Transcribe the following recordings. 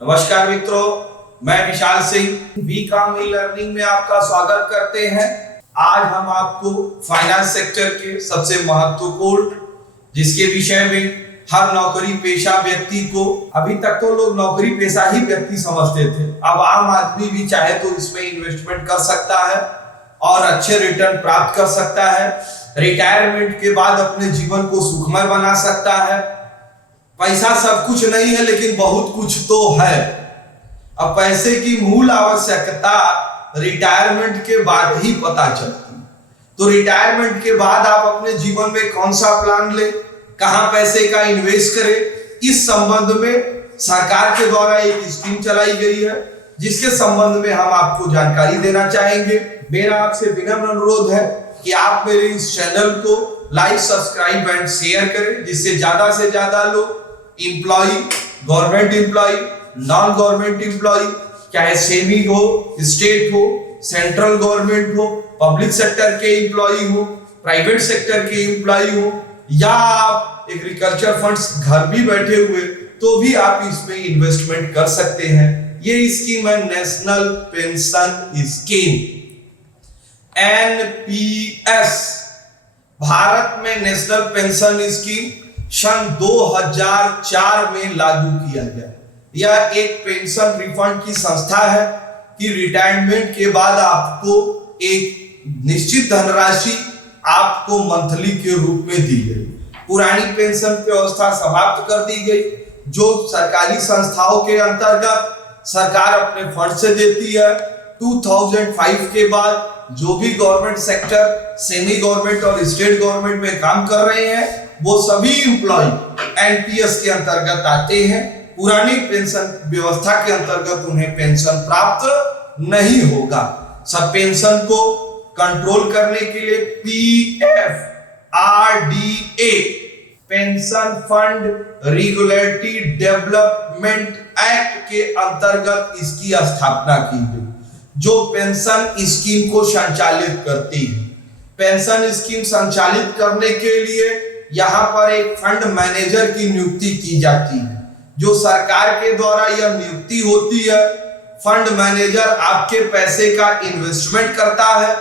नमस्कार मित्रों, मैं Vishal Singh BCom e learning में आपका स्वागत करते हैं। आज हम आपको फाइनेंस सेक्टर के सबसे महत्वपूर्ण, जिसके विषय में हर नौकरी पेशा व्यक्ति को, अभी तक तो लोग नौकरी पेशा ही व्यक्ति समझते थे, अब आम आदमी भी चाहे तो इसमें इन्वेस्टमेंट कर सकता है और अच्छे रिटर्न प्राप्त कर सकता है। रिटायरमेंट के बाद अपने जीवन को सुखमय बना सकता है। पैसा सब कुछ नहीं है, लेकिन बहुत कुछ तो है। अब पैसे की मूल आवश्यकता रिटायरमेंट के बाद ही पता चलती है। तो रिटायरमेंट के बाद आप अपने जीवन में कौन सा प्लान ले, कहां पैसे का इन्वेस्ट करें, इस संबंध में सरकार के द्वारा एक स्कीम चलाई गई है, जिसके संबंध में हम आपको जानकारी देना चाहेंगे। मेरा आपसे विनम्र अनुरोध है कि आप मेरे इस चैनल को लाइक, सब्सक्राइब एंड शेयर करें, जिससे ज्यादा से ज्यादा लोग employ, government employ, non government employ, चाहे सेमी हो, स्टेट हो, सेंट्रल गवर्नमेंट हो, पब्लिक सेक्टर के एम्प्लॉय हो, प्राइवेट सेक्टर के एम्प्लॉय हो, या आप एग्रीकल्चर फंड्स घर भी बैठे हुए तो भी आप इसमें इन्वेस्टमेंट कर सकते हैं। ये स्कीम है national pension scheme, NPS. Bharat में नेशनल पेंशन स्कीम सन 2004 में लागू किया गया। यह एक पेंशन रिफंड की संस्था है कि रिटायरमेंट के बाद आपको एक निश्चित धनराशि आपको मंथली के रूप में दी गई। पुरानी पेंशन व्यवस्था समाप्त कर दी गई, जो सरकारी संस्थाओं के अंतर्गत सरकार अपने फंड से देती है। 2005 के बाद जो भी गवर्नमेंट सेक्टर, सेमी गवर्नमेंट और स्टेट गवर्नमेंट में काम कर रहे हैं, वो सभी एम्प्लॉय एनपीएस के अंतर्गत आते हैं। पुरानी पेंशन व्यवस्था के अंतर्गत उन्हें पेंशन प्राप्त नहीं होगा। सब पेंशन को कंट्रोल करने के लिए PFRDA, pension fund regulatory development act के अंतर्गत इसकी स्थापना की गई, जो पेंशन स्कीम को संचालित करती है। पेंशन स्कीम संचालित करने के लिए यहाँ पर एक फंड मैनेजर की नियुक्ति की जाती है, जो सरकार के द्वारा यह नियुक्ति होती है। फंड मैनेजर आपके पैसे का इन्वेस्टमेंट करता है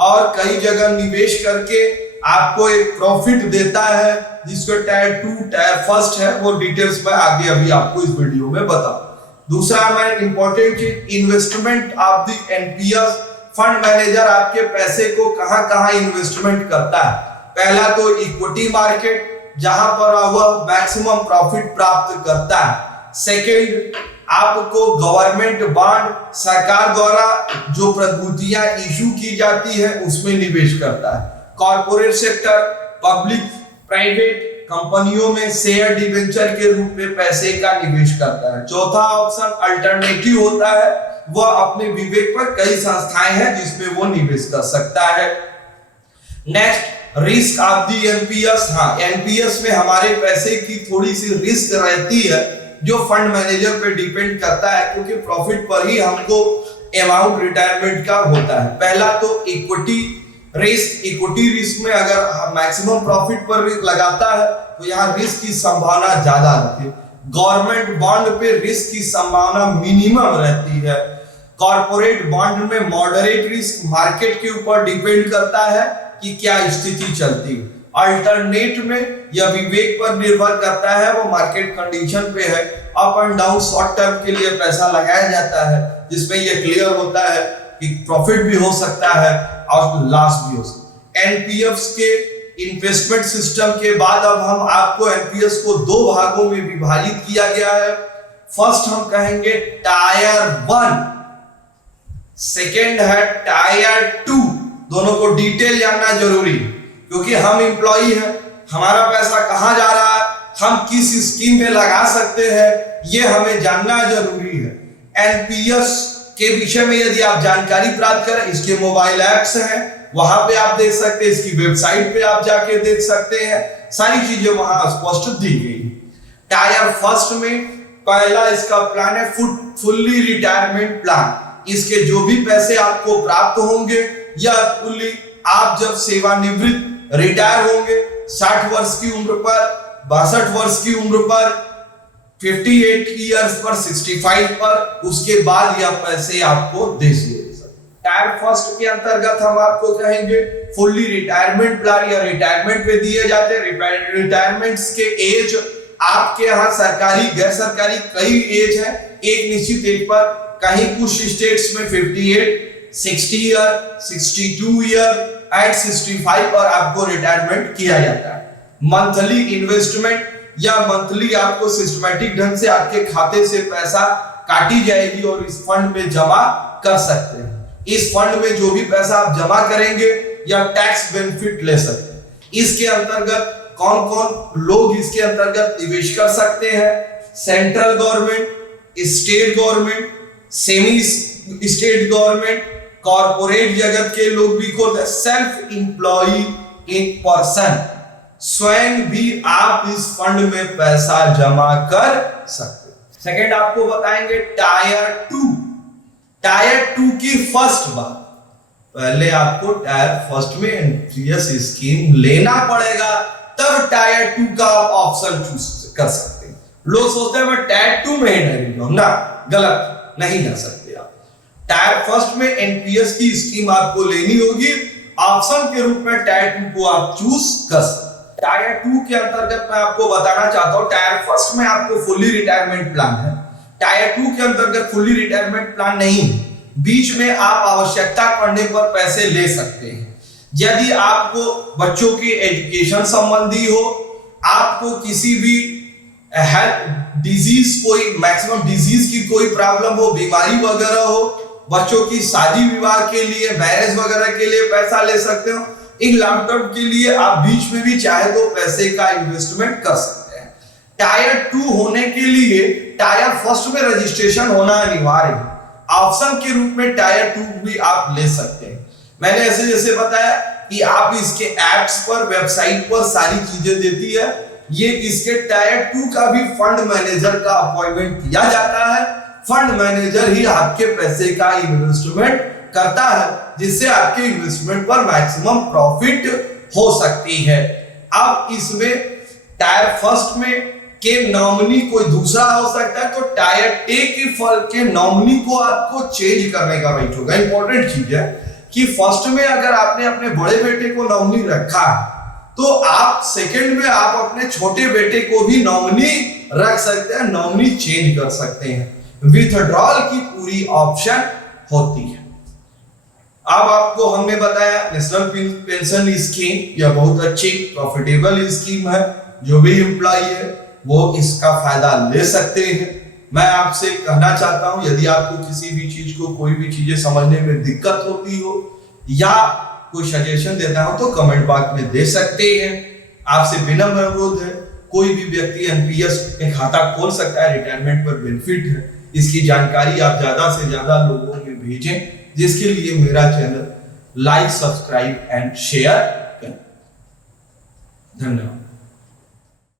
और कई जगह निवेश करके आपको एक प्रॉफिट देता है, जिसको टायर 2, टायर फर्स्ट है। वो डिटेल्स में आगे अभी आपको इस वीडियो में बताऊं। दूसरा हमारा इंपॉर्टेंट चीज, investment of the NPS. Fund manager आपके पैसे को कहां कहां इन्वेस्टमेंट करता है। पहला तो इक्विटी मार्केट, जहां पर वह मैक्सिमम प्रॉफिट प्राप्त करता है। सेकंड, आपको गवर्नमेंट बॉन्ड, सरकार द्वारा जो प्रतिभूतियां इशू की जाती है, उसमें निवेश करता है। कॉर्पोरेट सेक्टर, पब्लिक प्राइवेट कंपनियों में शेयर डिवेंचर के रूप में पैसे का निवेश करता है। चौथा ऑप्शन अल्टरनेटिव होता है, वह अपने विवेक पर कई संस्थाएं हैं जिसमें वो निवेश कर सकता है। Next, risk of the NPS. हाँ, एनपीएस में हमारे पैसे की थोड़ी सी रिस्क रहती है, जो फंड मैनेजर पे डिपेंड करता है, क्योंकि प्रॉफिट पर ही हमको अमाउंट रिटायरमेंट का होता है। पहला तो इक्विटी रिस्क। इक्विटी रिस्क में अगर मैक्सिमम प्रॉफिट पर लगाता है तो यहाँ रिस्क की संभावना ज्यादा रहती है। गवर्नमेंट बॉन्ड पे रिस्क की संभावना मिनिमम रहती है। कॉर्पोरेट बॉन्ड में मॉडरेट रिस्क, मार्केट के ऊपर डिपेंड करता है कि क्या स्थिति चलती है। अल्टरनेट में यह विवेक पर निर्भर करता है, वो मार्केट कंडीशन पे है। Up and down short term के लिए पैसा लगाया जाता है, जिसमें यह क्लियर होता है कि प्रॉफिट भी हो सकता है और लॉस भी हो सकता है। एनपीएस के इन्वेस्टमेंट सिस्टम के बाद अब हम आपको एनपीएस को दो भागों में विभाजित किया गया है। फर्स्ट हम कहेंगे टायर 1, सेकेंड है टायर 2। दोनों को डिटेल जानना जरूरी है, क्योंकि हम एम्प्लॉई हैं, हमारा पैसा कहां जा रहा है, हम किस स्कीम में लगा सकते हैं, ये हमें जानना जरूरी है। एनपीएस के विषय में यदि आप जानकारी प्राप्त करें, इसके मोबाइल ऐप्स हैं, वहां पे आप देख सकते हैं, इसकी वेबसाइट पे आप जाके देख सकते हैं, सारी चीजें वहां स्पष्ट दी गई। टायर फर्स्ट में पहला इसका प्लान है फुल्ली रिटायरमेंट प्लान। इसके जो भी पैसे आपको प्राप्त होंगे, या फुल्ली आप जब सेवानिवृत्त रिटायर होंगे 60 वर्ष की उम्र पर, 62 वर्ष की उम्र पर, 58 ईयर्स पर, 65 पर, उसके बाद यह पैसे आपको दे दिए। टायर फर्स्ट के अंतर्गत हम आपको कहेंगे फुल्ली रिटायरमेंट प्लान या रिटायरमेंट पे दिए जाते हैं। रिटायरमेंट्स के एज आपके यहाँ सरकारी गैर सरकारी कई एज है, एक निश्चित एज पर, कहीं कुछ स्टेट्स में 58, 60 ईयर, 62 ईयर एंड 65 पर आपको रिटायरमेंट किया जाता है। मंथली इन्वेस्टमेंट या मंथली आपको सिस्टमैटिक ढंग से आपके खाते से पैसा काटी जाएगी और इस फंड में जमा कर सकते हैं। इस फंड में जो भी पैसा आप जमा करेंगे या टैक्स बेनिफिट ले सकते हैं। इसके अंतर्गत कौन कौन लोग इसके अंतर्गत निवेश कर सकते हैं? Central government, state government, semi state government, corporate जगत के लोग भी को, सेल्फ एम्प्लॉय इन पर्सन, स्वयं भी आप इस फंड में पैसा जमा कर सकते हैं। सेकंड आपको बताएंगे टायर 2। टायर 2 की फर्स्ट बात, पहले आपको टायर फर्स्ट में एनपीएस स्कीम लेना पड़ेगा, तब टायर 2 का आप ऑप्शन चूज कर सकते हैं। लोग सोचते हैं मैं टायर 2 में ही नहीं लूंगा, गलत, नहीं जा सकते आप। टायर फर्स्ट में एनपीएस की स्कीम आपको लेनी होगी, ऑप्शन के रूप में टायर 2 को आप चूज कर सकते हैं। टायर 2 के अंतर्गत मैं आपको बताना चाहता हूं, टायर फर्स्ट में आपको फुल्ली रिटायरमेंट प्लान है, टायर 2 के अंतर्गत फुल्ली रिटायरमेंट प्लान नहीं है। बीच में आप आवश्यकता पड़ने पर पैसे ले सकते हैं। यदि आपको बच्चों की एजुकेशन संबंधी हो, आपको किसी भी हेल्थ डिजीज, कोई मैक्सिमम डिजीज की कोई प्रॉब्लम हो, बीमारी वगैरह हो, बच्चों की शादी विवाह के लिए, मैरिज वगैरह के लिए पैसा ले सकते हो। एक लॉन्ग टर्म के लिए आप बीच में भी चाहे तो पैसे का इन्वेस्टमेंट कर सकते हैं। टायर 2 होने के लिए टायर फर्स्ट में रजिस्ट्रेशन होना अनिवार्य है। ऑप्शन के रूप में टायर 2 भी आप ले सकते हैं। मैंने ऐसे जैसे बताया कि आप इसके एप्स पर, वेबसाइट पर सारी चीजें देती है। ये इसके टायर 2 का भी फंड मैनेजर का अपॉइंटमेंट किया जाता है। फंड मैनेजर ही आपके पैसे का इन्वेस्टमेंट करता है, जिससे आपके इन्वेस्टमेंट पर मैक्सिमम प्रॉफिट हो सकती है। अब इसमें टायर फर्स्ट में के नॉमिनी कोई दूसरा हो सकता है, तो टायर टे के नॉमिनी को आपको चेंज करने का राइट होगा। इंपॉर्टेंट चीज है कि फर्स्ट में अगर आपने अपने बड़े बेटे को नॉमिनी रखा है, तो आप सेकंड में आप अपने छोटे बेटे को भी नॉमिनी रख सकते हैं, नॉमिनी चेंज कर सकते हैं। विथड्रॉल की पूरी ऑप्शन होती है। अब आपको हमने बताया नेशनल पेंशन स्कीम, यह बहुत अच्छी प्रॉफिटेबल स्कीम है। जो भी एम्प्लॉय है वो इसका फायदा ले सकते हैं। मैं आपसे कहना चाहता हूं, यदि आपको किसी भी चीज को, कोई भी चीजें समझने में दिक्कत होती हो या कोई सजेशन देना हो, तो कमेंट बॉक्स में दे सकते हैं। आपसे विनम्र अनुरोध है, कोई भी व्यक्ति एनपीएस में खाता खोल सकता है, रिटायरमेंट पर बेनिफिट है। इसकी जानकारी आप ज्यादा से ज्यादा लोगों में भेजें, जिसके लिए मेरा channel like, subscribe and share करें। धन्यवाद।